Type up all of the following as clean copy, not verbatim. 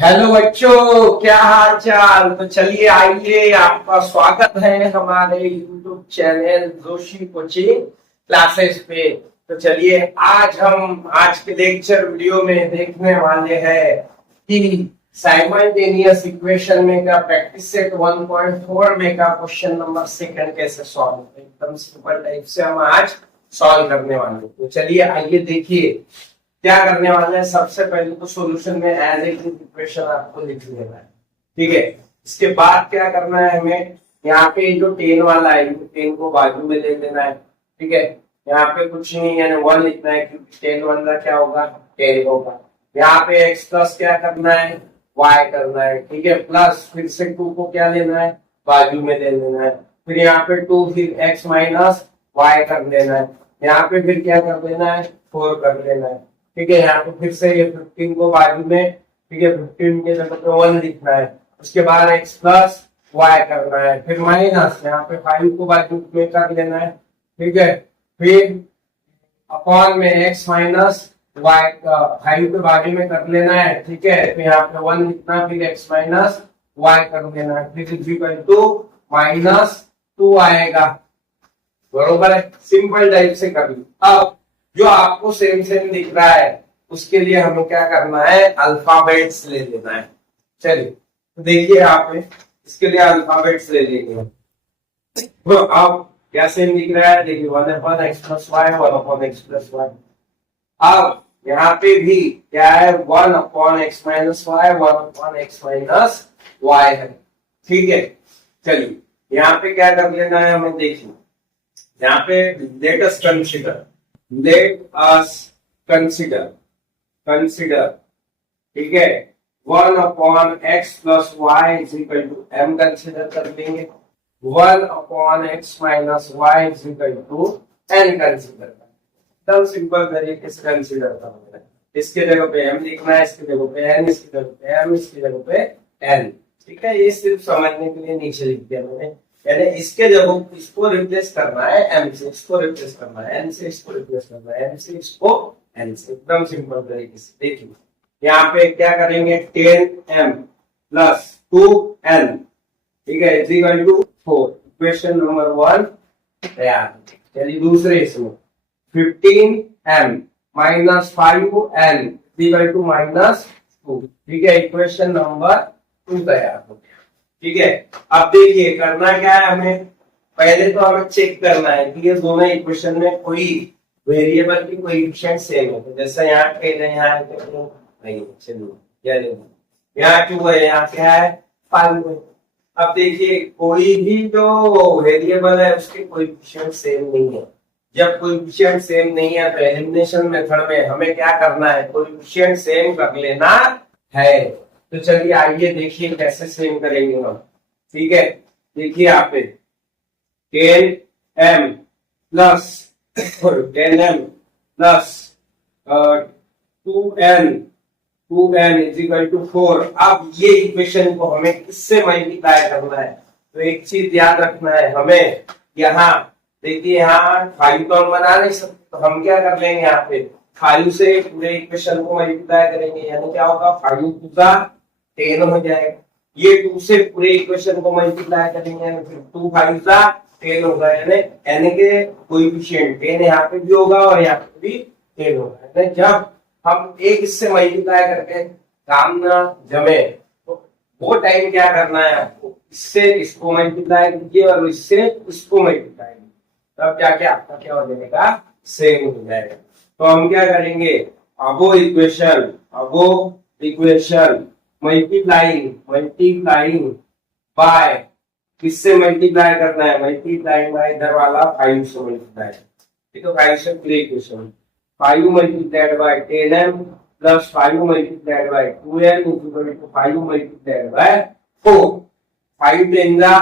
Hello बच्चों, क्या हाल चाल। तो चलिए आइए, आपका स्वागत है हमारे YouTube channel Joshi coaching classes पे। तो चलिए आज के लेक्चर वीडियो में देखने वाले हैं कि साइमल्टेनियस इक्वेशन में का प्रैक्टिस सेट 1.4 में का क्वेश्चन नंबर सेकंड कैसे सॉल्व, एकदम सिंपल टाइप से हम आज सॉल्व करने वाले हैं। तो चलिए आइए देखिए क्या करने वाले हैं। सबसे पहले तो सॉल्यूशन में एज ए इक्वेशन आपको लिख लेना है, ठीक है। इसके बाद क्या करना है हमें, यहाँ पे जो 10 वाला है 10 को बाजू में ले लेना है, ठीक है। यहाँ पे कुछ नहीं यानी 1 लिखना है क्योंकि 10 1 का क्या होगा 10 होगा। यहाँ पे x प्लस क्या करना है y करना है, ठीक है। प्लस फिर से 2 को क्या लेना है बाजू में ले लेना है। फिर यहाँ पे 2 फिर x माइनस y कर लेना है। यहाँ पे फिर क्या कर लेना है 4 कर लेना है, ठीक है। यहाँ पे फिर से ये 15 को बाजू में, ठीक है, 15 के जगह पे 1 लिखना है। उसके बाद x प्लस y करना है, फिर माइनस यहाँ पे 5 को बाजू में कर लेना है, ठीक है। फिर अपॉन में x माइनस y 5 के बाजू में कर लेना है, ठीक है। फिर यहाँ पे 1 लिखना, फिर x माइनस y कर लेना है, फिर इक्वल टू -2 आएगा, बरोबर है। सिंपल टाइप से कर ली। अब जो आपको सेम सेम दिख रहा है उसके लिए हमें क्या करना है अल्फाबेट्स ले लेना है। चलिए तो देखिए आप इसके लिए अल्फाबेट्स ले लेंगे। तो अब क्या सेम दिख रहा है, देखिए 1/x plus Y 1/x plus Y. अब यहाँ पे भी क्या है 1/x minus Y 1/x minus Y है, ठीक है। चलिए यहाँ पे क्या कर लेना है हमें, देखिए यहाँ पे लेट अस कंसिडर, ठीक है। 1/x plus Y is equal to m consider कर लेंगे, 1/x minus Y is equal to n consider. एकदम सिंपल तरीके से कंसिडर करना है। इसके जगह पे m लिखना है, इसके जगह पे n, इसकी जगह पे m, इसकी जगह पे n, ठीक है। ये सिर्फ समझने के लिए नीचे लिख दिया मैंने, यानी इसके जगह इसको रिप्लेस करना है m से, इसको रिप्लेस करना है n से, इसको रिप्लेस करना है n से, इसको n से। एकदम सिंपल तरीके से देखिए यहाँ पे क्या करेंगे 10m प्लस 2n, ठीक है, is equal to 4। Equation number 1 तैयार। चलिए दूसरे इसमें 15m minus 5n is equal to -2, ठीक है। इक्वेशन नंबर 2 तैयार हो गया, ठीक है। अब देखिए करना क्या है हमें, पहले तो हमें चेक करना है कि ये दोनों इक्वेशन में कोई वेरिएबल की कोएफिशिएंट सेम है। तो जैसे यहाँ पे यहाँ नहीं, चलिए यहाँ 2 है, यहाँ क्या है 5 है। अब देखिए कोई भी जो वेरिएबल है उसके कोएफिशिएंट सेम नहीं है। जब कोएफिशिएंट सेम नहीं है तो एलिमिनेशन मेथड में हमें क्या करना है कोएफिशिएंट सेम कर लेना है। तो चलिए आइए देखिए कैसे सेम करेंगे हम, ठीक है। देखिए आप 10m plus 10m plus 2n is equal to 4। अब ये इक्वेशन को हमें किससे मल्टीप्लाई करना है, तो एक चीज याद रखना है हमें, यहाँ देखिए यहाँ 5 तो हम बना नहीं सकते, तो हम क्या कर लेंगे यहाँ पे 5 से पूरे इक्वेशन को मल्टीप्लाई करेंगे, यानी क्या होगा 5 2 10 हो जाएगा। ये 2 से पूरे इक्वेशन को मल्टीप्लाई करेंगे, फिर 2 5 10 होगा, यानी के कोएफिशिएंट 10 यहाँ पे भी होगा और यहाँ पे भी 10 होगा। जब हम एक इससे मल्टीप्लाई करके काम ना जमे तो वो टाइम क्या करना है आपको, इससे इसको मल्टीप्लाई कीजिए और इससे इसको मल्टीप्लाई कीजिए, तब क्या क्या आपका क्या हो जाएगा सेम हो जाएगा। तो हम क्या करेंगे अबो इक्वेशन मल्टीप्लाइंग बाय, किससे मल्टीप्लाई करना है मल्टीप्लाइंग बाय इधर वाला 5 से मल्टीप्लाई, ठीक है। 5 से पूरे equation 5 multiplied by 10m plus 5 multiplied by 2n is equal to 5 multiplied by 4। 5 देंगे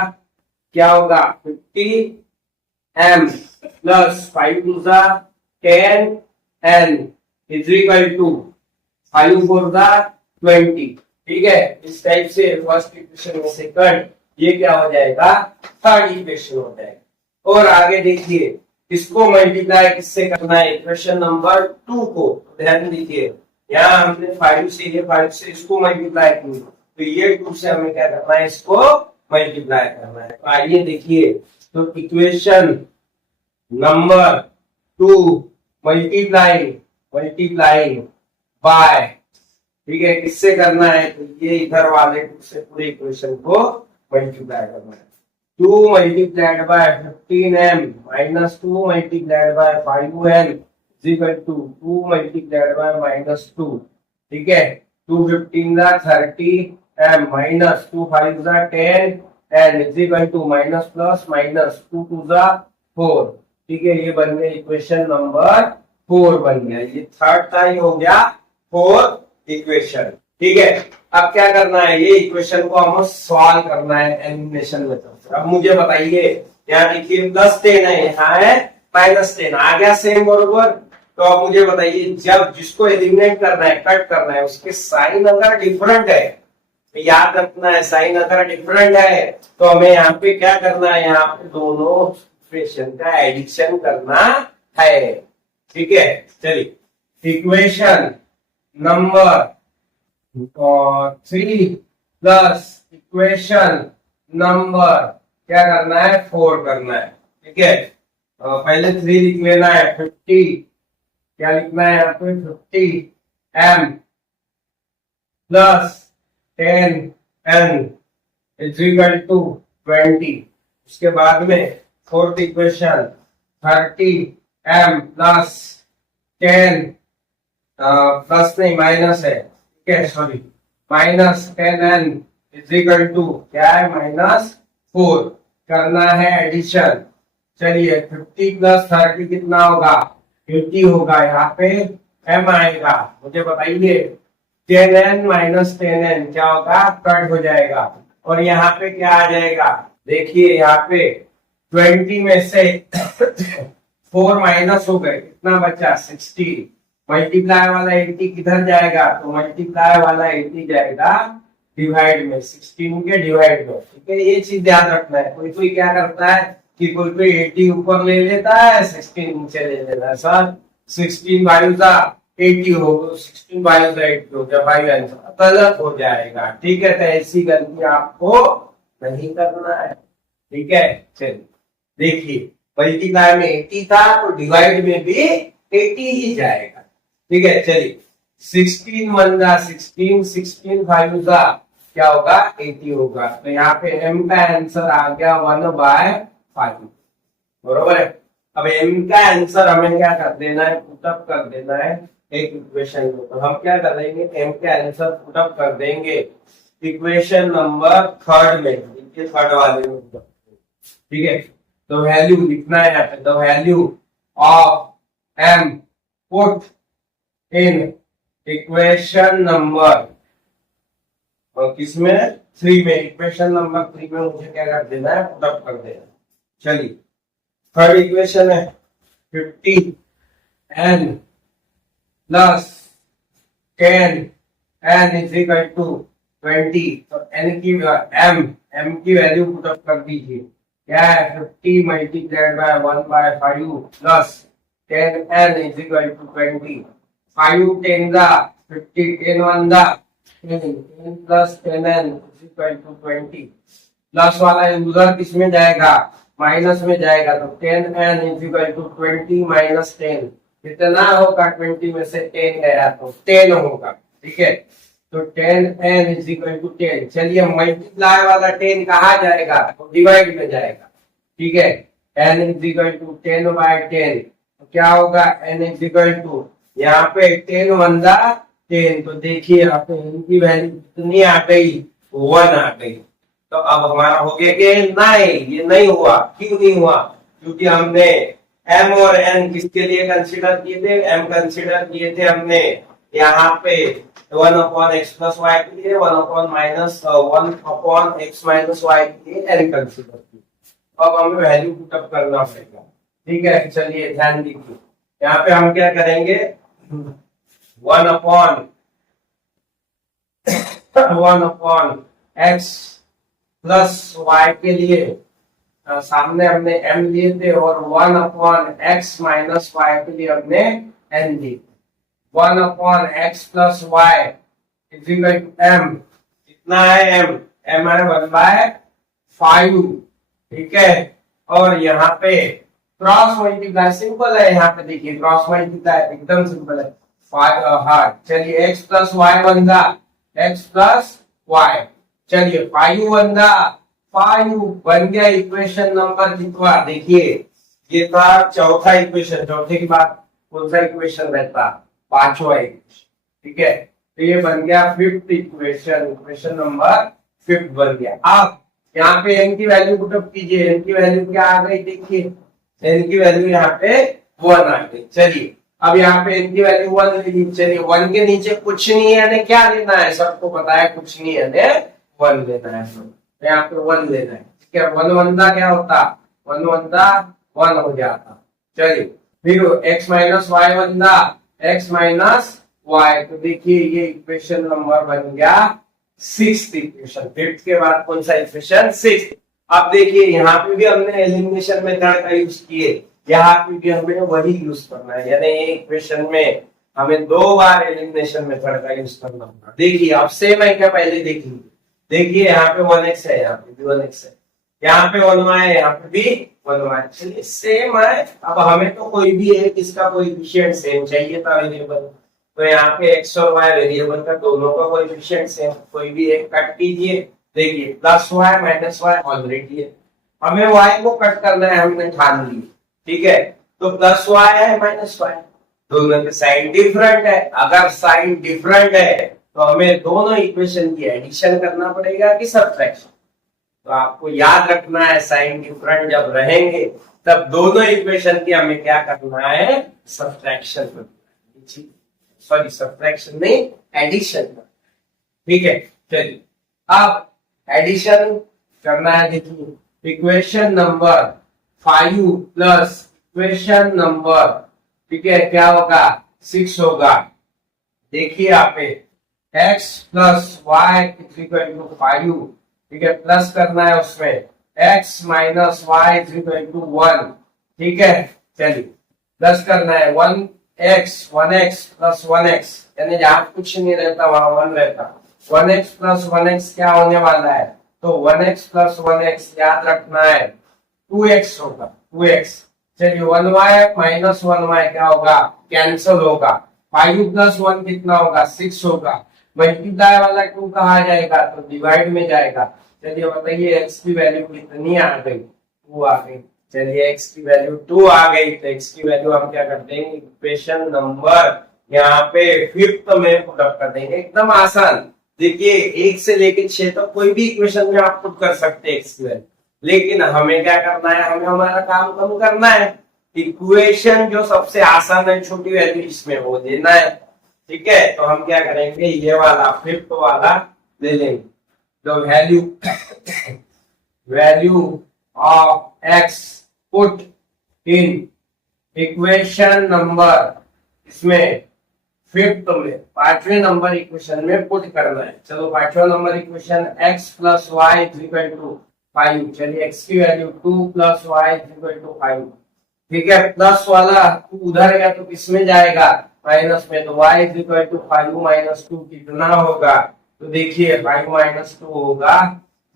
क्या होगा 50m plus 5 2 10n is equal to 5 4 20, ठीक है। इस टाइप से फर्स्ट इक्वेशन में सेकंड ये क्या हो जाएगा थर्ड इक्वेशन हो जाएगा। और आगे देखिए इसको मल्टीप्लाई किससे करना है इक्वेशन नंबर 2 को, ध्यान दीजिए यहाँ हमने 5 से ये 5 से इसको मल्टीप्लाई किया, तो ये 2 से हमें क्या करना है, इसको मल्टीप्लाई करना है। तो आइए देखिए, तो equation number 2 multiplying multiplying by, ठीक है, किससे करना है, तो ये इधर वाले 2 से पूरे इक्वेशन को मल्टीप्लाई करना है। 2 multiplied by 15m minus 2 multiplied by 5n is equal to 2 multiplied बाय -2, ठीक है। 2 15 30m minus 2 5 10 and is equal to minus plus minus 2 2 4, ठीक है। ये बन गया इक्वेशन नंबर 4 बन गया। ये थर्ड था, ये हो गया 4 इक्वेशन, ठीक है। अब क्या करना है, ये इक्वेशन को हमें सॉल्व करना है एलिमिनेशन मेथड से। अब मुझे बताइए, यहाँ देखिए +10 है, यहाँ है -10, आ गया सेम बरोबर। तो अब मुझे बताइए, जब जिसको एलिमिनेट करना है, कट करना है, उसके साइन अगर डिफरेंट है, याद रखना है, साइन अगर डिफरेंट है तो हमें यहाँ पे क्या करना है, यहाँ पे दोनों इक्वेशन का एडिशन करना है, ठीक है। चलिए, equation number 3 plus equation number क्या करना है, 4 करना है, ठीक है। पहले 3 लिख लेना है, 50, क्या लिखना है यहाँ पे, 50m plus 10n is equal to 20। उसके बाद में fourth equation 30m plus 10 plus नहीं माइनस है, ठीक है, sorry, -10n is equal to क्या है, -4। करना है एडिशन। चलिए, 50 प्लस 30 कितना होगा, 80 होगा। यहाँ पे m आएगा, मुझे बताइए 10n माइनस 10n क्या होगा, कट हो जाएगा, और यहाँ पे क्या आ जाएगा, देखिए यहाँ पे 20 में से 4 माइनस हो गए, कितना बचा, 60। मल्टीप्लाई वाला 80 किधर जाएगा, तो मल्टीप्लाई वाला 80 जाएगा डिवाइड में, 16 के डिवाइड में, ठीक है। ये चीज याद रखना है। कोई कोई क्या करता है कि कोई कोई 80 ऊपर ले लेता है, 16 नीचे ले लेता है। सर 16 वायु का 80 हो, 16 वायु का 80 हो गया, भाई आंसर गलत हो जाएगा, ठीक है। तो ऐसी गलती आपको नहीं करना है, ठीक है। चलिए देखिए, मल्टीप्लाई में 80 था तो डिवाइड में भी 80 ही जाएगा, ठीक है। चलिए, 16 1 जा 16, 16 5 जा क्या होगा, 80 होगा। तो यहाँ पे m का आंसर आ गया 1/5, बरोबर है। अब m का आंसर हमें क्या कर देना है, पुटअप कर देना है एक इक्वेशन को। तो हम क्या करेंगे, m का आंसर पुटअप कर देंगे इक्वेशन नंबर 3 में, थर्ड वाले में, ठीक है। तो वैल्यू लिखना है यहाँ पे, the value of m put in equation number, और किसमें, 3 में, इक्वेशन नंबर 3 में मुझे क्या कर देना है, पुटअप कर देना। चलिए, थर्ड इक्वेशन है 50n plus 10n is equal to 20। तो n की m की वैल्यू पुटअप कर दीजिए, क्या है, 50 multiplied by 1/5 plus 10n is equal to 20। 5 10 दा 50, 10 1 दा 10 plus 10n is equal to 20। Plus वाला उधर किस में जाएगा, माइनस में जाएगा, तो 10n is equal to 20 minus 10 कितना होगा, 20 में से 10 गया तो 10 होगा, ठीक है। तो 10n इज इक्वल टू 10। चलिए, मल्टीप्लाई वाला 10 कहाँ जाएगा, तो डिवाइड में जाएगा, ठीक है। n इज इक्वल टू 10/10, तो क्या होगा, n इज इक्वल टू, यहाँ पे 10 1 दा 10, तो देखिए यहाँ पे n की वैल्यू कितनी आ गई, 1 आ गई। तो अब हमारा हो गया कि नहीं, ये नहीं हुआ। क्यों नहीं हुआ, क्योंकि हमने m और n किसके लिए कंसीडर किए थे, m कंसीडर किए थे हमने यहाँ पे 1/x प्लस वाई के लिए, 1/x माइनस वाई के लिए n कंसीडर किए। अब हमें वैल्यू पुटअप करना पड़ेगा, ठीक है। चलिए ध्यान दीजिए, यहाँ पे हम क्या करेंगे, 1/x प्लस वाई के लिए सामने हमने m लिए थे, और 1/x माइनस वाई के लिए हमने n लिए, 1/x+y is equal to m। कितना है m? m है 1/5। ठीक है, और यहाँ पे क्रॉस मल्टीप्लाई सिंपल है, यहाँ पे देखिए क्रॉस मल्टीप्लाई एकदम सिंपल है। हाँ चलिए x+y बंदा x+y, चलिए 5 बंदा 5 बन गया। इक्वेशन नंबर कितना? देखिए ये था चौथा इक्वेशन, चौथे के बाद कौन सा इक्वेशन रहता? पांचवा इक्वेशन। ठीक है, तो ये बन गया fifth equation, equation number fifth बन गया। अब यहाँ पे n की वैल्यू पुटअप कीजिए, n की वैल्यू क्या आ गई? देखिए n की वैल्यू यहाँ पे 1 आ गई। चलिए अब यहाँ पे n की वैल्यू 1 ले ली। चलिए 1 के नीचे कुछ नहीं है, यानी क्या लेना है? सबको पता है कुछ नहीं है, 1 लेना है। तो यहाँ पे 1 लेना है। ठीक है, 1 1 क्या होता? 1 1 हो जाता। चलिए फिर x माइनस वाई बनता x माइनस वाई। तो देखिए ये इक्वेशन नंबर बन गया सिक्स्थ इक्वेशन। फिफ्थ के बाद कौन सा इक्वेशन? सिक्स्थ। अब देखिए यहाँ पे भी हमने एलिमिनेशन मेथड का यूज किए, यहाँ पे भी हमें वही यूज करना है, यानी इक्वेशन में हमें 2 बार एलिमिनेशन मेथड का यूज करना होगा। देखिए अब सेम है क्या? पहले देख लीजिए। देखिए यहाँ पे 1x है, यहाँ पे भी 1x है, यहाँ पे 1y है, यहाँ पे भी 1y। चलिए सेम है। अब हमें तो कोई भी एक इसका कोएफिशिएंट सेम चाहिए था वेरिएबल, तो यहाँ पे x और y वेरिएबल का दोनों का कोएफिशिएंट सेम, कोई भी एक कट कीजिए। देखिए plus y minus y already है, हमें y को कट करना है, हमने ठान ली। ठीक है, तो प्लस y है माइनस y, दोनों के साइन डिफरेंट है। अगर साइन डिफरेंट है तो हमें दोनों इक्वेशन की एडिशन करना पड़ेगा कि सब्ट्रैक्शन? तो आपको याद रखना है साइन डिफरेंट जब रहेंगे तब दोनों इक्वेशन की हमें क्या करना है? सब्ट्रैक्शन करना है। सॉरी सब्ट्रैक्शन नहीं, एडिशन करना। ठीक है, चलिए अब एडिशन करना है। देखिए equation number 5 plus equation number, ठीक है, क्या होगा? 6 होगा। देखिए यहाँ पे x plus Y is equal to 5, ठीक है, प्लस करना है उसमें x minus Y is equal to 1। ठीक है, चलिए प्लस करना है 1x प्लस 1x, यानी जहां कुछ नहीं रहता वहां 1 रहता। 1x प्लस 1x क्या होने वाला है? तो 1x प्लस 1x याद रखना है 2x होगा, 2x। चलिए 1y माइनस 1y क्या होगा? कैंसिल होगा। 5 प्लस 1 कितना होगा? 6 होगा। मल्टीप्लाई वाला क्यों कहा जाएगा? तो डिवाइड में जाएगा। चलिए बताइए x की वैल्यू कितनी आ गई? 2 आ गई। चलिए x की वैल्यू 2 आ गई, तो x की वैल्यू हम क्या कर देंगे? इक्वेशन नंबर यहाँ पे फिफ्थ में पुटअप कर देंगे। एकदम आसान। देखिए 1 से लेकर 6 तक कोई भी इक्वेशन में आप पुट कर सकते हैं x की वैल्यू, लेकिन हमें क्या करना है? हमें हमारा काम कम करना है। इक्वेशन जो सबसे आसान है, छोटी वैल्यू इसमें वो देना है। ठीक है, तो हम क्या करेंगे? ये वाला फिफ्थ वाला ले लेंगे। तो value of x put in equation number, इसमें फिफ्थ में 5वें नंबर इक्वेशन में पुट करना है। चलो 5वां number equation x plus Y is equal to 5। चलिए x की value 2 plus Y is equal to 5। ठीक है, प्लस वाला उधर गया तो किसमें जाएगा? माइनस में। तो y is equal to 5 minus 2 कितना होगा? तो देखिए 5 माइनस 2 होगा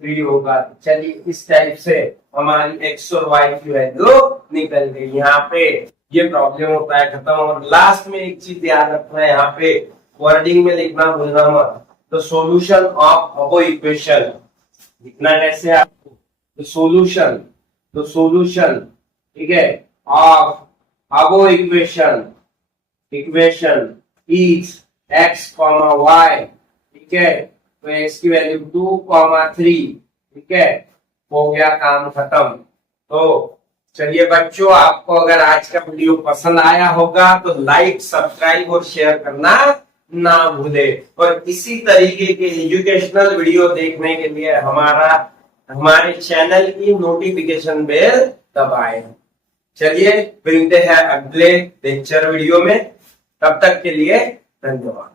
3 होगा। चलिए इस टाइप से हमारी x और y की वैल्यू निकल गई। यहाँ पे ये प्रॉब्लम होता है खत्म। और लास्ट में एक चीज याद रखना है, यहाँ पे वर्डिंग में लिखना भूलना मत। The solution of above equation लिखना कैसे आपको? द सॉल्यूशन, ठीक है, of above equation is x, y। ठीक है, तो x की वैल्यू 2, 3। ठीक है, हो गया काम खत्म। तो चलिए बच्चों, आपको अगर आज का वीडियो पसंद आया होगा तो लाइक, सब्सक्राइब और शेयर करना ना भूले। और इसी तरीके के एजुकेशनल वीडियो देखने के लिए हमारे चैनल की नोटिफिकेशन बेल दबाएं। चलिए मिलते हैं अगले लेक्चर वीडियो में, तब तक के लिए धन्यवाद।